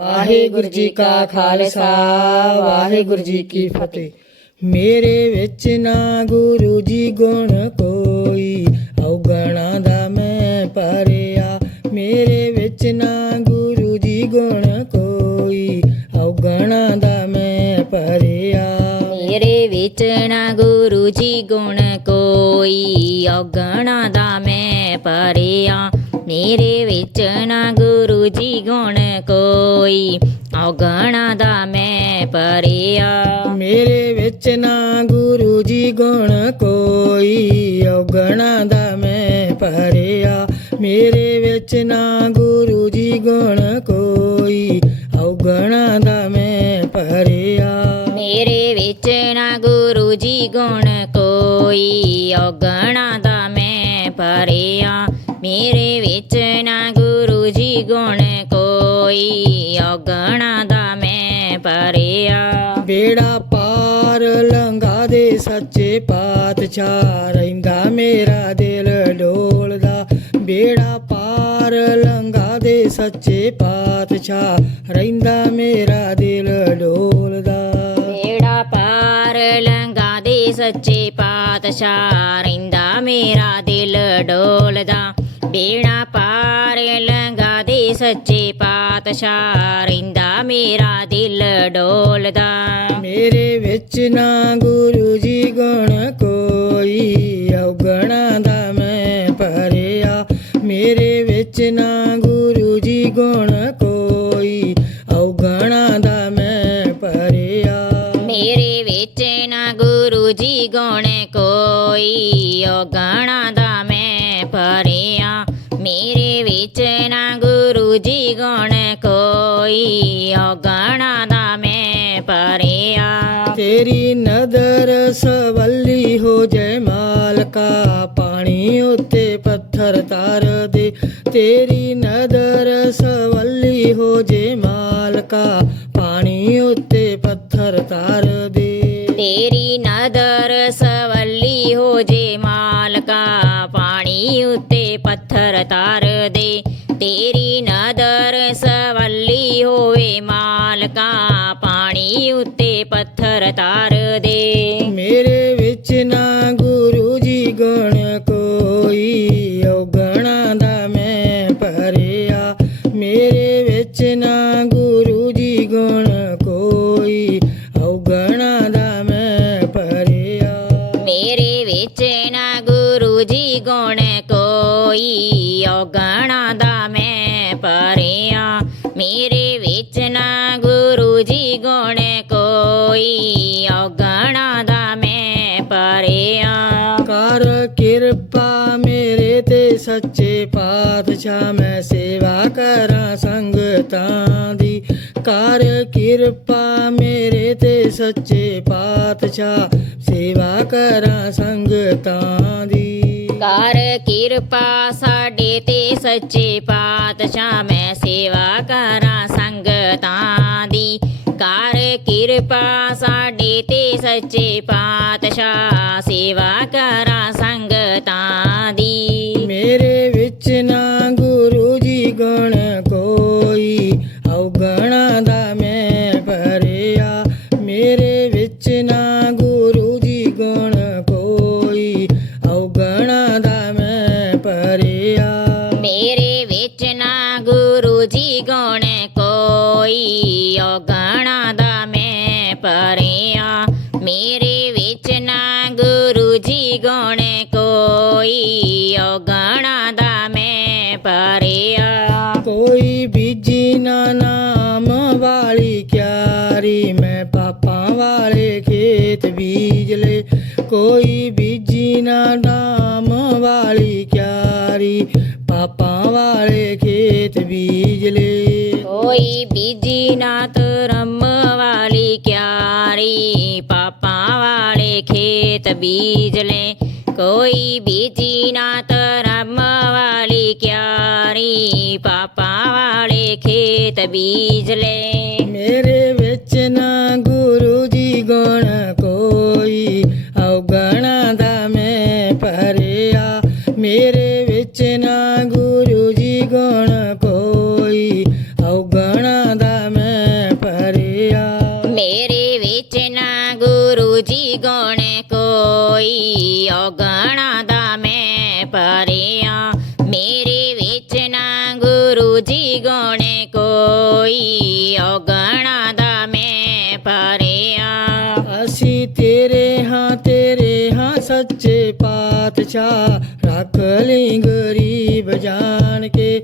ਵਾਹਿਗੁਰੂ ਜੀ ਕਾ ਖਾਲਸਾ, ਵਾਹਿਗੁਰੂ ਜੀ ਕੀ ਫਤਿਹ। ਮੇਰੇ ਵਿੱਚ ਨਾ ਗੁਰੂ ਜੀ ਗੁਣ ਕੋਈ, ਔਗਣਾ ਦਾ ਮੈਂ ਪਰਿਆ ਮੇਰੇ ਵਿੱਚ ਨਾ ਗੁਰੂ ਜੀ ਗੁਣ ਕੋਈ, ਔਗਣਾ ਦਾ ਮੈਂ ਪਰਿਆ ਮੇਰੇ ਵਿੱਚ ਨਾ ਗੁਰੂ ਜੀ ਗੁਣ ਕੋਈ, ਔਗਣਾ ਦਾ ਮੈਂ ਪਰਿਆ ਮੇਰੇ ਵਿੱਚ ਨਾ ਗੁਰੂ ਜੀ ਗੁਣ ਕੋਈ ਔਗਣਾ ਦਾ ਮੈਂ ਪਰਿਆ ਮੇਰੇ ਵਿੱਚ ਨਾ ਗੁਰੂ ਜੀ ਗੁਣ ਕੋਈ ਔਗਣਾ ਦਾ ਮੈਂ ਭਰਿਆ। ਮੇਰੇ ਵਿੱਚ ਨਾ ਗੁਰੂ ਜੀ ਗੁਣ ਕੋਈ ਔਗਣਾ ਦਾ ਮੈਂ ਭਰਿਆ। ਮੇਰੇ ਵਿੱਚ ਨਾ ਗੁਰੂ ਜੀ ਗੁਣ ਕੋਈ ਔਗਣਾ ਦਾ ਮੈਂ ਪਰਿਆ ਮੇਰੇ ਵਿੱਚ ਨਾ ਗੁਰੂ ਜੀ ਗੁਣ ਕੋਈ ਔਗਣਾ ਦਾ ਮੈਂ ਪਰਿਆ ਬੇੜਾ ਪਾਰ ਲੰਘਾ ਦੇ ਸੱਚੇ ਪਾਤਸ਼ਾਹ ਰਹਿੰਦਾ ਮੇਰਾ ਦਿਲ ਡੋਲਦਾ। ਬੇੜਾ ਪਾਰ ਲੰਘਾ ਦੇ ਸੱਚੇ ਪਾਤਸ਼ਾਹ ਰਹਿੰਦਾ ਮੇਰਾ ਦਿਲ ਡੋਲਦਾ। ਬੇੜਾ ਪਾਰ ਲੰਘਾ ਦੇ ਸੱਚੇ ਪਾਤਸ਼ਾਹ ਰਹਿੰਦਾ ਮੇਰਾ ਦਿਲ ਡੋਲਦਾ। ਬੇੜਾ ਪਾਰ ਲੰਘਾ ਦੇ ਸੱਚੇ ਪਾਤਸ਼ਾਹ ਰਹਿੰਦਾ ਮੇਰਾ ਦਿਲ ਡੋਲਦਾ। ਮੇਰੇ ਵਿੱਚ ਨਾ ਗੁਰੂ ਜੀ ਗੁਣ ਕੋਈ ਔਗਣਾ ਦਾ ਮੈਂ ਭਰਿਆ। ਮੇਰੇ ਵਿੱਚ ਨਾ ਗੁਰੂ ਜੀ ਗੁਣ ਕੋਈ ਔਗਣਾ ਦਾ ਮੈਂ ਭਰਿਆ। ਮੇਰੇ ਵਿੱਚ ਨਾ ਗੁਰੂ ਜੀ ਗੁਣ ਕੋਈ ਔਗਣਾ ਕੋਈ ਔਗਣਾ ਦਾ ਮੈਂ ਭਰਿਆ। ਤੇਰੀ ਨਦਰ ਸਵੱਲੀ ਹੋ ਜੈ ਮਾਲਕਾ ਪਾਣੀ ਉੱਤੇ ਪੱਥਰ ਤਾਰ ਦੇ। ਤੇਰੀ ਨਦਰ ਸਵੱਲੀ ਹੋ ਜੇ ਮਾਲਕਾ ਪਾਣੀ ਉੱਤੇ ਪੱਥਰ ਤਾਰ ਦੇ। ਤੇਰੀ ਨਦਰ ਸਵੱਲੀ ਹੋ ਜੇ ਮਾਲਕਾ ਪਾਣੀ ਉੱਤੇ ਪੱਥਰ ਤਾਰ ਦੇ। ਸੰਗਤਾਂ ਦੀ ਕਰ ਕਿਰਪਾ ਮੇਰੇ ਤੇ ਸੱਚੇ ਪਾਤਸ਼ਾਹ। ਸੇਵਾ ਕਰਾਂ ਸੰਗਤਾਂ ਦੀ। ਕਰ ਕਿਰਪਾ ਸਾਡੇ ਤੇ ਸੱਚੇ ਪਾਤਸ਼ਾਹ, ਮੈਂ ਸੇਵਾ ਕਰਾਂ ਸੰਗਤਾਂ ਦੀ। ਕਰ ਕਿਰਪਾ ਸਾਡੇ ਤੇ ਸੱਚੇ ਪਾਤਸ਼ਾਹ। ਮੈਂ ਭਰਿਆ ਮੇਰੇ ਵਿੱਚ ਨਾ ਗੁਰੂ ਜੀ ਗੁਣ ਕੋਈ ਔਗਣਾ ਦਾ ਮੈਂ ਪਰਿਆ ਮੇਰੇ ਵਿੱਚ ਨਾ ਗੁਰੂ ਜੀ ਗੁਣ ਕੋਈ ਔਗਣਾ ਦਾ ਮੈਂ ਪਰਿਆ ਕੋਈ ਬੀਜੀ ਨਾ ਨਾਮ ਵਾਲੀ ਕਿਆਰੀ ਮੈਂ ਪਾਪਾਂ ਵਾਲੇ ਖੇਤ ਬੀਜ ਲੈ ਕੋਈ ਬੀਜੀ ਨਾ ਨਾਮ ਵਾਲੀ ਕਿਆਰੀ ਪਾਪਾਂ ਵਾਲੇ ਖੇਤ ਬੀਜ ਲੈ ਕੋਈ ਬੀਜੀ ਨਾ ਧਰਮ ਵਾਲੀ ਕਿਆਰੀ ਪਾਪਾਂ ਵਾਲੇ ਖੇਤ ਬੀਜ ਲੈ ਕੋਈ ਬੀਜੀ ਨਾ ਧਰਮ ਵਾਲੀ ਕਿਆਰੀ ਪਾਪਾਂ ਵਾਲੇ ਖੇਤ ਬੀਜ ਲੈ ਗਣਾ ਦਾ ਮੈਂ ਪਰਿਆ। ਮੇਰੇ ਵਿੱਚ ਨਾ ਗੁਰੂ ਜੀ ਗੋਣੇ ਕੋਈ। ਔਗਣਾ ਦਾ ਮੈਂ ਪਰਿਆ। ਅਸੀਂ ਤੇਰੇ ਹਾਂ ਤੇਰੇ ਹਾਂ ਸੱਚੇ ਪਾਤਸ਼ਾਹ। ਰੱਖ ਲਈ ਗਰੀਬ ਜਾਣ ਕੇ।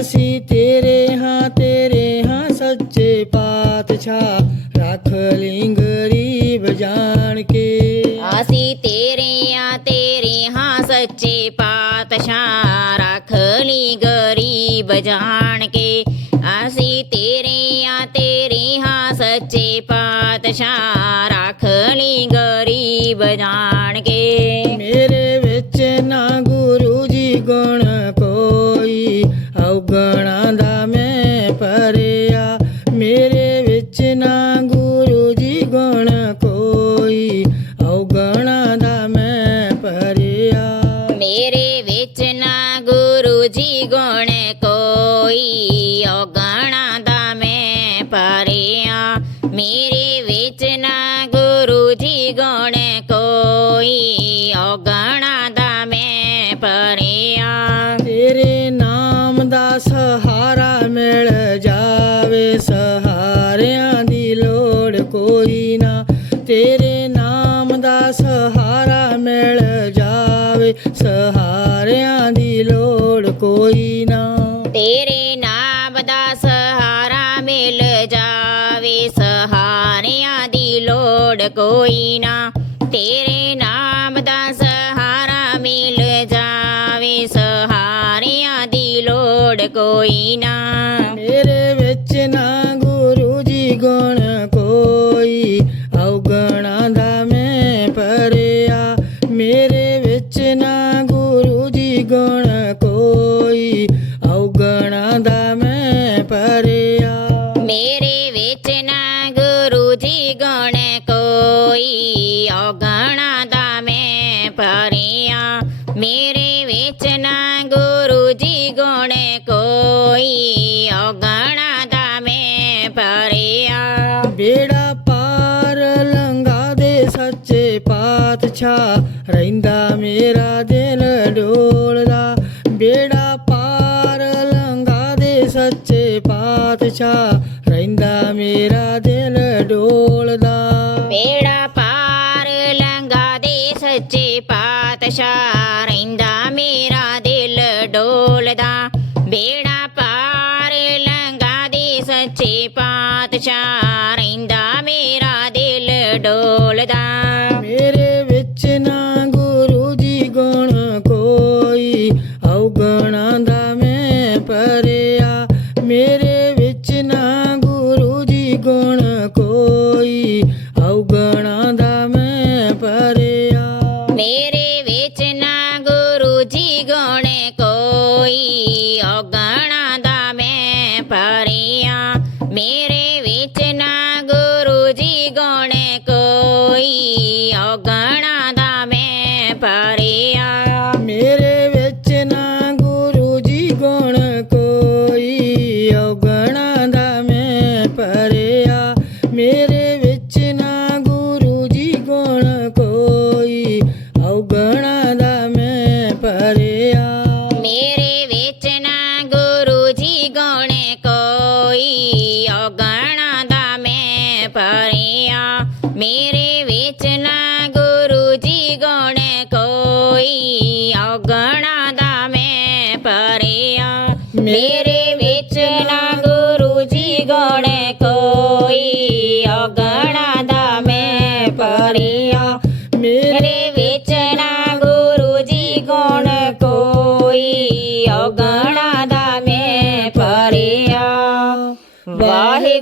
ਅਸੀਂ ਤੇਰੇ ਹਾਂ ਤੇਰੇ ਹਾਂ ਸੱਚੇ ਪਾਤਸ਼ਾਹ। ਜਾਣ ਕੇ ਅਸੀਂ ਤੇਰੇ ਆ, ਤੇਰੇ ਹਾਂ ਸੱਚੇ ਪਾਤਸ਼ਾਹ। ਰੱਖ ਲਈ ਗਰੀਬ ਜਾਣ ਕੇ ਮੇਰੇ ਵਿੱਚ ਨਾ ਗੁਰੂ ਜੀ ਗੁਣ ਕੋਈ, ਔਗਣਾ ਦਾ ਮੈਂ ਪਰਿਆ ਮੇਰੇ ਵਿੱਚ ਨਾ ਸਹਾਰਿਆਂ ਦੀ ਲੋੜ ਕੋਈ ਨਾ। ਤੇਰੇ ਨਾਮ ਦਾ ਸਹਾਰਾ ਮਿਲ ਜਾਵੇ ਸਹਾਰਿਆਂ ਦੀ ਲੋੜ ਕੋਈ ਨਾ। ਤੇਰੇ ਨਾਮ ਦਾ ਸਹਾਰਾ ਮਿਲ ਜਾਵੇ ਸਹਾਰਿਆਂ ਦੀ ਲੋੜ ਕੋਈ ਨਾ। ਮੇਰੇ ਵਿੱਚ ਨਾ ਗੁਰੂ ਜੀ ਗੁਣ ਬੇੜਾ ਪਾਰ ਲੰਘਾ ਦੇ ਸੱਚੇ ਪਾਤਸ਼ਾਹ, ਰਹਿੰਦਾ ਮੇਰਾ ਦਿਲ ਡੋਲਦਾ। ਬੇੜਾ ਪਾਰ ਲੰਘਾ ਦੇ ਸੱਚੇ ਪਾਤਸ਼ਾਹ, ਰਹਿੰਦਾ ਮੇਰਾ ਦਿਲ ਡੋਲਦਾ। ਬੇੜਾ ਪਾਰ ਲੰਘਾ ਦੇ ਸੱਚੇ ਪਾਤਸ਼ਾਹ ਪਰਿਆ ਮੇਰੇ ਵਿੱਚ ਨਾ ਗੁਰੂ ਜੀ ਗੁਣ ਕੋਈ। ਔਗਣਾ ਦਾ ਮੈਂ ਪਰਿਆ ਮੇਰੇ ਵਿੱਚ ਨਾ ਗੁਰੂ ਜੀ ਗੁਣ ਕੋਈ। ਔਗਣਾ ਦਾ ਮੈਂ ਪਰਿਆ ਮੇਰੇ ਵਿੱਚ